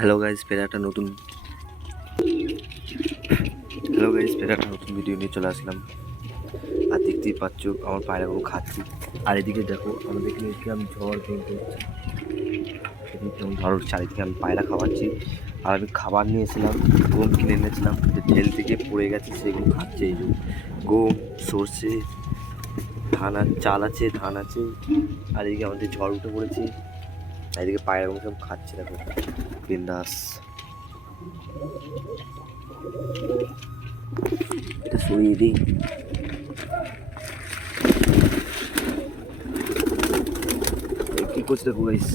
Hello guys, ফের একটা নতুন ভিডিও নিয়ে চলে আসলাম। আর দেখতেই পাচ্ছ আমার পায়রাগুলো খাচ্ছি। আর এদিকে দেখো আমাদের এখানে কিরকম ঝড় বইতে হচ্ছে, কেমন ঝড় উঠছে। চারিদিকে আমি পায়রা খাওয়াচ্ছি। আর আমি খাবার নিয়ে এসেছিলাম, গম কিনে এনেছিলাম, যে ঢেল থেকে পড়ে গেছে সেগুলো খাচ্ছে। এই যে গম, সর্ষে, চাল আছে, ধান আছে। আর এদিকে আমাদের ঝড় উঠে পড়েছে। আর এদিকে পায়রাগুলো সব খাচ্ছে, দেখো বিন্দাস। এটা সরিয়ে দিই। কি করছে দেখো গাইস,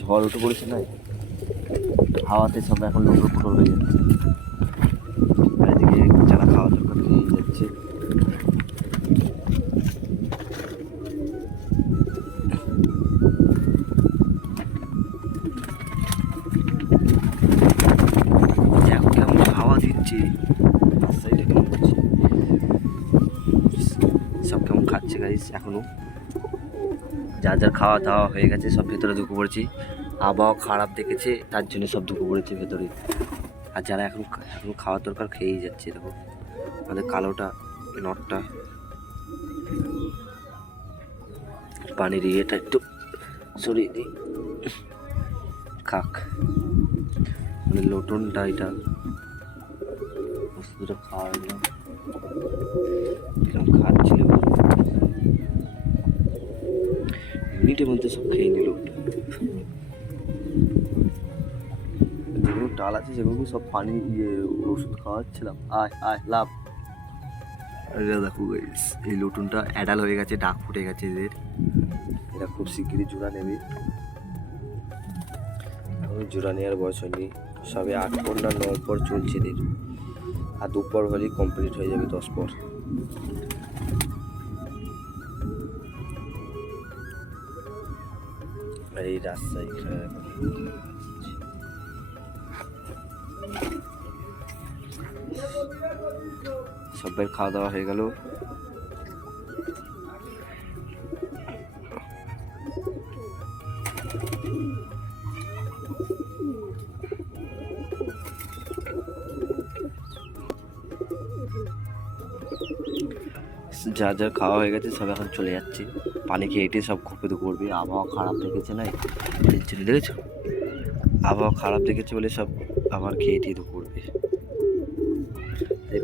ঝড় উঠে পড়েছে না, হাওয়াতে সব এখন লোকর পুটর হয়ে যাচ্ছে। আর এদিকে যারা খাওয়া দরকার খেয়ে যাচ্ছে। এখন কেমন হাওয়া দিচ্ছে, সব কেমন খাচ্ছে গাইস। এখনো যার যার খাওয়া দাওয়া হয়ে গেছে সব ভেতরে ঢুকে পড়েছি। আবহাওয়া খারাপ দেখেছে তার জন্য সব ঢুকে পড়েছে ভেতরে। আর যারা এখন খাওয়ার দরকার খেয়েই যাচ্ছে। দেখো আমাদের কালোটা, নটটা, পানির ইয়েটা একটু সরিয়ে দিই, খাক। মানে লোটনটা, এটা ওষুধটা খাওয়া দিলাম, কিরকম খাচ্ছিল। মিনিটের মধ্যে সব খেয়ে নিল। যেগুলো ডাল আছে সেগুলো সব পানি দিয়ে ওষুধ খাওয়াচ্ছিলাম। আয় আয় লাভ। দেখো গাইস, এই লটুনটা অ্যাডাল হয়ে গেছে, ডাক ফুটে গেছে এদের। এরা খুব শিগগিরই জোড়া নেবে। এখন জোড়া নেওয়ার বয়স হয়নি, সবে 8 পর না 9 পর চলছে এদের। আর 2 পর হলেই কমপ্লিট হয়ে যাবে 10 পর। আর এই রাস্তায় সবাই খাওয়া দাওয়া হয়ে গেল। যার যার খাওয়া হয়ে গেছে সব এখন চলে যাচ্ছে। পানি খেয়ে এটে সব খোপে তো করবে। আবহাওয়া খারাপ দেখেছে না, দেখেছো আবহাওয়া খারাপ দেখেছে বলে সব আবার খেয়ে টেয়ে তো করবে।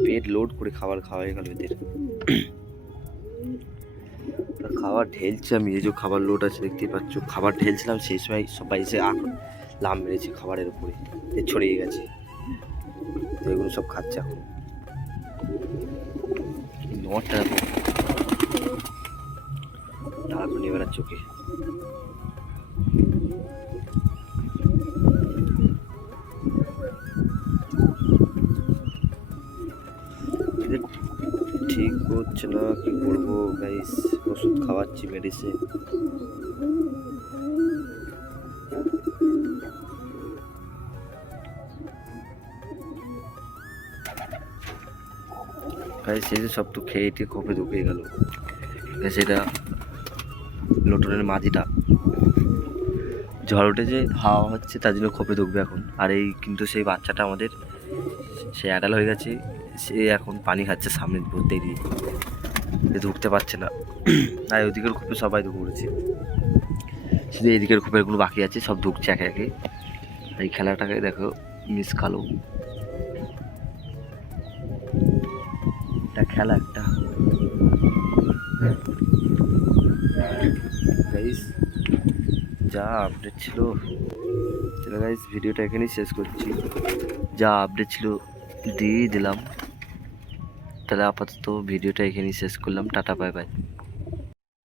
পেট লোড করে খাবার খাওয়া হয়ে গেল এদের। খাবার ঢেলছে আমি, এই যে খাবার লোড আছে দেখতেই পাচ্ছ, খাবার ঢেলছিলাম সেই সময় সবাই এসে লাম মেরেছে খাবারের উপরে, ছড়িয়ে গেছে। তো এগুলো সব খাচ্ছে এখন। নটটা তারপর নিয়ে বেড়ার চোখে। ঠিক হচ্ছে না, কি করবো গাইস, ওষুধ খাওয়াচ্ছি, মেডিসিন। গাইস এই যে সব তো খেয়ে টেয়ে খোপে ঢুকে গেল। সেটা লোটনের মাঝিটা ঝড় উঠেছে, হাওয়া হচ্ছে তার জন্য খোপে ঢুকবে এখন। আর এই কিন্তু সেই বাচ্চাটা আমাদের, সে অ্যাডাল হয়ে গেছে, সে এখন পানি খাচ্ছে সামনে ভর্তি দিয়ে, ঢুকতে পারছে না। আর ওইদিকের খোপে সবাই ঢুকে পড়েছে, শুধু এদিকের খোপেরগুলো বাকি আছে, সব ঢুকছে একে একে। এই খেলাটাকে দেখো, মিস কালো একটা খেলা, একটা গাইস যা আপডেট ছিল। চলো গাইস, ভিডিওটা এখানেই শেষ করছি। যা আপডেট ছিল দিয়ে দিলাম। তাহলে আপাতত ভিডিওটা এখানেই শেষ করলাম। Tata, bye bye.